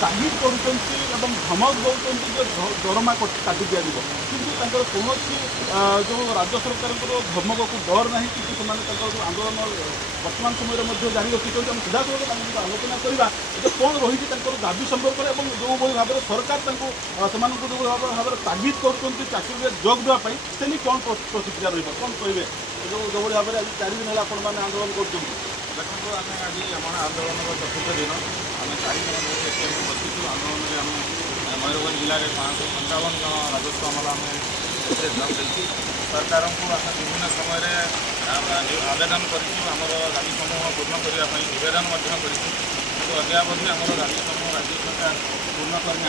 तागिद करुँच धमक दौरान दरमा काटि दि कि कौन जो राज्य सरकार धमक को डर ना कि जो आंदोलन वर्तमान समय जारी रखी सीधा सड़क आलोचना करवा कौन रही दाबी संपर्क में जो भाव में सरकार जो भाव में तागिद कर चाकरी जोग देवाई से कौन प्रतिक्रिया रही कौन कहे जो भाव में आज 4 दिन है आपण आंदोलन कर देखो आम आज आम आंदोलन चतुर्थ दिन आम 4 दिन बसु आंदोलन में आम मयूरभ जिले में 557 जन राजस्व अमल आम जोग देती सरकार को आम विभिन्न समय आवेदन करमर दाबी समूह पूर्ण करने निवेदन किंतु अद्यावधि आम दाबी समूह राज्य सरकार पूर्ण करना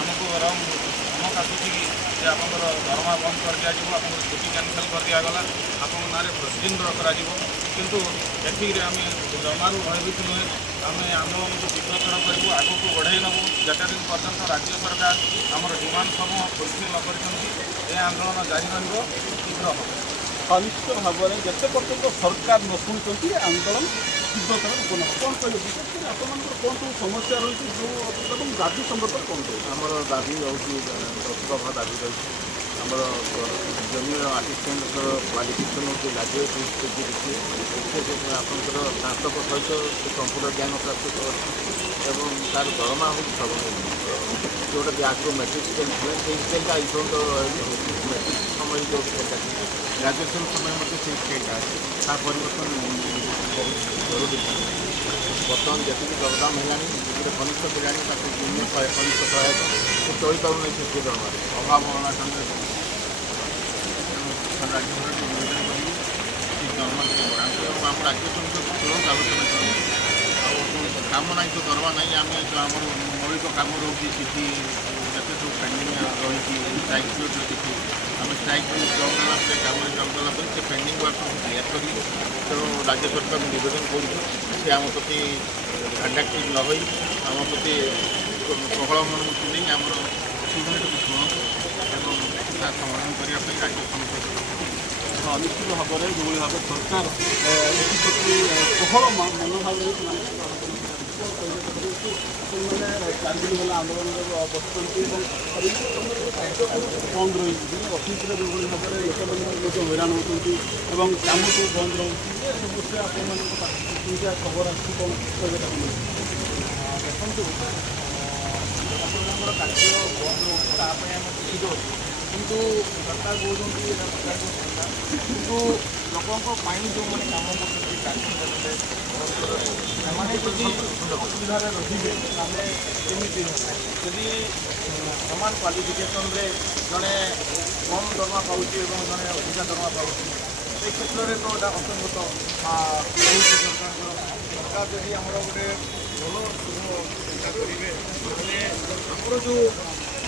आमको धमक आसूसी कि आप दरमा बंद कर दिज्व आप छुट्टी कैनसल कर दिगला आप ना प्रोसीडिंग किंतु एथिक आम दरमार भयभीत नुहे आम आंदोलन को तीव्रतर करूँ आग को बढ़ाई नबू जेटे दिन पर्यटन राज्य सरकार आमर डिमांड समूह फुलफिल न कर आंदोलन जारी तीव्र हम निश्चित भाव में जिते पर्यटन सरकार न शुणुंट आंदोलन तीव्रतर उपन कौन कहे विशेष कौन सब समस्या रही जो दाबी संपर्क कौन कहे आमर दाबी रही 10 दफा दाबी रही आमर जूनियर आसिस्टेंट क्वालिफिकेशन होती ग्राजुएट आपंकर स्नातक सहित कंप्यूटर ज्ञान प्राप्त एवं तार दरमा हो जोटा कि आगे मेट्रिक स्केल से स्केलटा मेट्रिक समय जो ग्राजुएसन समय से स्केलटा ता परिवर्तन जरूरी बर्तमान जी दरदाम है गोटे कनिष्ठ पिला कनिष्ठ सहायक से चल पार से दरमा अभाव अनाटन राज्य सरकार निवेदन करेंगे दरमा बढ़ाते और आम राज्य समिति तुरंत आलोचना करेंगे काम ना तो दरमा ना आम आम मौलिक काम रोचे किसी जिते सब पेंडिंग रही स्ट्राइक पिरियड किसी आम स्ट्राइक जब देला काम जब देला से पेंडिंग वर्क सब क्लीयर करी तेणु राज्य सरकार निवेदन कर आम प्रति कंडक्टिव न हो आम प्रति प्रबल मनोवृत्ति नहीं आम असुविधा को शुणु और समाधान करने राज्य समिति निश्चित भाव में जो भाव सरकार एप्रति कोहल मनोभाव मैंने 4 दिन है आंदोलन बसुँच बंद रही अफिश जो भाव में लोक हैरान होती काम सब बंद रही समस्या आपका खबर आस कौन कहे देखो आपंकर कार्य बंद रोकतापी आम चिंतित किंतु सरकार कहते किंतु लोकों जो मैंने कम करते जदि असुविधार रही जदि समान क्वालिफिकेशन जड़े कम दरमा पाँच जड़े अधिका दरमा पाँच से क्षेत्र में तो असंगत रही सरकार जदि आम गोटे भल चिंता करेंगे आमर जो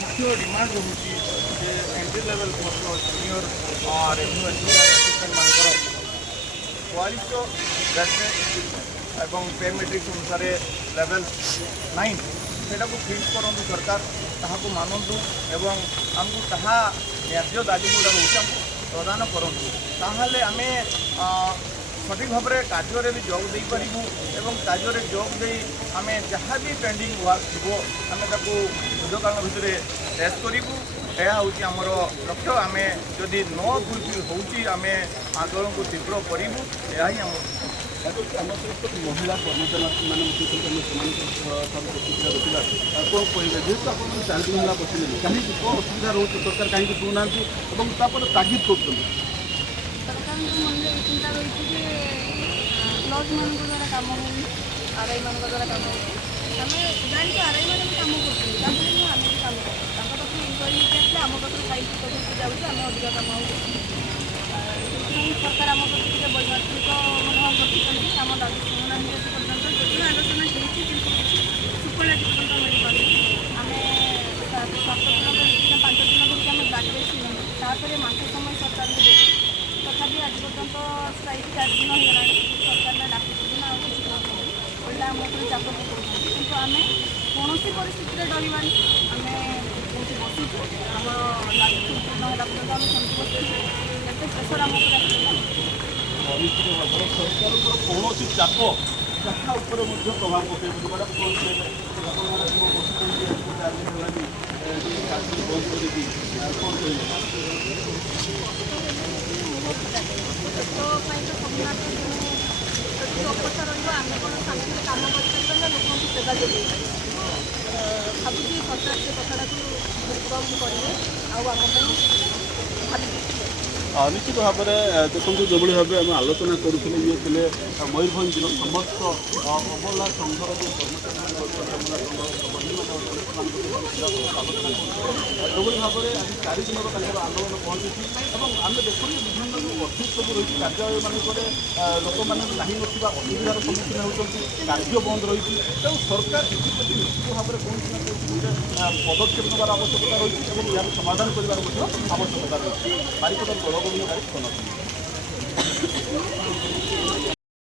मुख्य डिमांड रही entry level post junior revenue assistant मानकर 44 ग्रेजुएट एवं पे मेट्रिक्स अनुसार लेवल 9 से फिक्स करूँ सरकार ताकू मानतु एवं आमको ता न्याय दाबी जोड़ा रोचे प्रदान करूँ ताहले आम सठिक भाव में कार्य भी जोग दे पारू एवं कार्य जोग दे आम जहाँ भी पेंडिंग वर्क थी आम युद्धकाल भितर टेस्ट करूँ यह हूँ आमर लक्ष्य आम जदि न फुलफिल होम आंदोलन को तीव्र करूँ यही आम महिला कर्मचारी प्रतिक्रिया देखा कौन कहे जेहतु आप 4 दिन है बसले कहीं कौन असुविधा रोचे सरकार कहीं शुणुना तागिद कर सरकार मन में चिंता रही है लज मान द्वारा कम हो आरआई मान द्वारा कम हो आम जानी आरआई मैंने भी कम करते आम भी कम पाखर इंक्वारी होते आम पाखे फाइल जाऊँ आम अधिक कम हो सरकार आम प्रति वैमात्रिक मनोभाव रखिंट आम दाबी शुणुना पर्यटन जो आलोचना होती सुफल आज पर्यटन मिल पारे आम 7 दिन 5 दिन धरिक आम ग्राजुएट तापर मास समय सरकार को देती तथापि आज पर्यटन स्ट्राइक 4 दिन होगा सरकार डाकुना बोला आम चाप पकाऊँ कितु आम कौन परिस्थिति डरवानी आम बसुचु आम दाबी पूर्ण होगा पर्यटन आम सेमती बसुचु एत प्रेसर आम निश्चित भाव सरकार कौन चाप ଯାହା ଉପରେ ମଧ୍ୟ ପ୍ରଭାବ ପକାଇବ। ମ୍ୟାଡ଼ାମ୍ କ'ଣ କହିବେ ଆପଣମାନେ ସବୁ ବସୁଛନ୍ତି ଆଜି 4 ଦିନ ହେଲାଣି କାର୍ଯ୍ୟ ବନ୍ଦ କରିକି କ'ଣ କହିବେ? ଦେଶ ପାଇଁ ତ ସବୁନାଥ ଯଦି ଅବସ୍ଥା ରହିବ ଆମେ କ'ଣ ଶାନ୍ତିରେ କାମ କରିପାରିବା ନା ଲୋକଙ୍କୁ ସେବା ଯୋଗାଇ ପାରିବା। ଭାବୁଛି ସରକାର ସେ କଥାଟାକୁ ହୃଦୟଙ୍ଗମ କରିବେ ଆଉ ଆମ ପାଇଁ ଭାବିବେ। ନିଶ୍ଚିତ ଭାବରେ ଦେଖନ୍ତୁ ଯେଭଳି ଭାବେ ଆମେ ଆଲୋଚନା କରୁଥିଲେ ଇଏ ଥିଲେ ମୟୂରଭଞ୍ଜର ସମସ୍ତ ଅବହେଳା ସଂଘର ଯେଉଁ କର୍ମଚାରୀମାନେ ଅଛନ୍ତି ଏଭଳି ଭାବରେ ଆଜି 4 ଦିନର ତାଙ୍କର ଆନ୍ଦୋଳନ ପହଞ୍ଚିଛି ଏବଂ ଆମେ ଦେଖୁଛୁ ବିଭିନ୍ନ ଯେଉଁ ଅଫିସ୍ ସବୁ ରହିଛି କାର୍ଯ୍ୟାଳୟମାନଙ୍କରେ ଲୋକମାନେ ନାହିଁ ନଥିବା ଅସୁବିଧାର ସମ୍ମୁଖୀନ ହେଉଛନ୍ତି, କାର୍ଯ୍ୟ ବନ୍ଦ ରହିଛି। ତେଣୁ ସରକାର ଏଥିପ୍ରତି ନିଶ୍ଚିତ ଭାବରେ କୌଣସି ନା କୌଣସି ଗୋଟେ ପଦକ୍ଷେପ ନେବାର ଆବଶ୍ୟକତା ରହିଛି ଏବଂ ଏହାର ସମାଧାନ କରିବାର ମଧ୍ୟ ଆବଶ୍ୟକତା ରହିଛି। ବାରିପଦା ବଳଗୋବିନ୍ଦ ଗାଡ଼ି